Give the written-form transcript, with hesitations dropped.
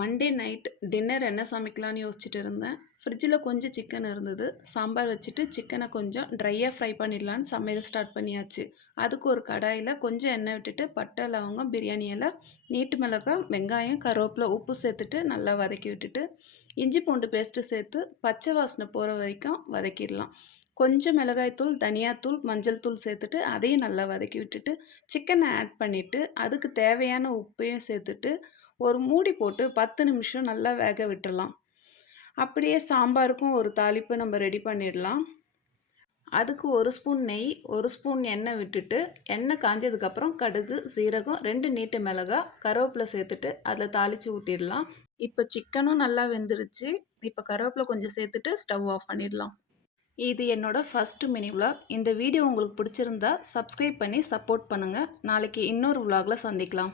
Monday night dinner என்ன சமைக்கலான்னு யோசிச்சுட்டு இருந்தேன். ஃப்ரிட்ஜில் கொஞ்சம் சிக்கன் இருந்தது. சாம்பார் வச்சுட்டு சிக்கனை கொஞ்சம் ட்ரையாக ஃப்ரை பண்ணிடலான்னு சமையல் ஸ்டார்ட் பண்ணியாச்சு. அதுக்கு ஒரு கடாயில் கொஞ்சம் எண்ணெய் விட்டுட்டு பட்டை, லவங்கம், பிரியாணி இலை, நீட்டு மிளகாய், வெங்காயம், கருவேப்பிலை, உப்பு சேர்த்துட்டு நல்லா வதக்கி விட்டுட்டு இஞ்சி பூண்டு பேஸ்ட்டு சேர்த்து பச்சை வாசனை போகிற வரைக்கும் வதக்கிடலாம். கொஞ்சம் மிளகாய்த்தூள், தனியாத்தூள், மஞ்சள் தூள் சேர்த்துட்டு அதையும் நல்லா வதக்கி விட்டுட்டு சிக்கனை ஆட் பண்ணிவிட்டு அதுக்கு தேவையான உப்பையும் சேர்த்துட்டு ஒரு மூடி போட்டு 10 நிமிஷம் நல்லா வேக விட்டுறலாம். அப்படியே சாம்பாருக்கும் ஒரு தாளிப்பு நம்ம ரெடி பண்ணிடலாம். அதுக்கு 1 ஸ்பூன் நெய், 1 ஸ்பூன் எண்ணெய் விட்டுட்டு எண்ணெய் காஞ்சதுக்கப்புறம் கடுகு, சீரகம், 2 நீட்டு மிளகாய், கருவேப்பிலை சேர்த்துட்டு அதில் தாளித்து ஊற்றிடலாம். இப்போ சிக்கனும் நல்லா வெந்துருச்சு. இப்போ கருவேப்பிலை கொஞ்சம் சேர்த்துட்டு ஸ்டவ் ஆஃப் பண்ணிடலாம். இது என்னோட ஃபர்ஸ்ட் மினி விலாக். இந்த வீடியோ உங்களுக்கு பிடிச்சிருந்தா சப்ஸ்கிரைப் பண்ணி சப்போர்ட் பண்ணுங்கள். நாளைக்கு இன்னொரு விலாகில் சந்திக்கலாம்.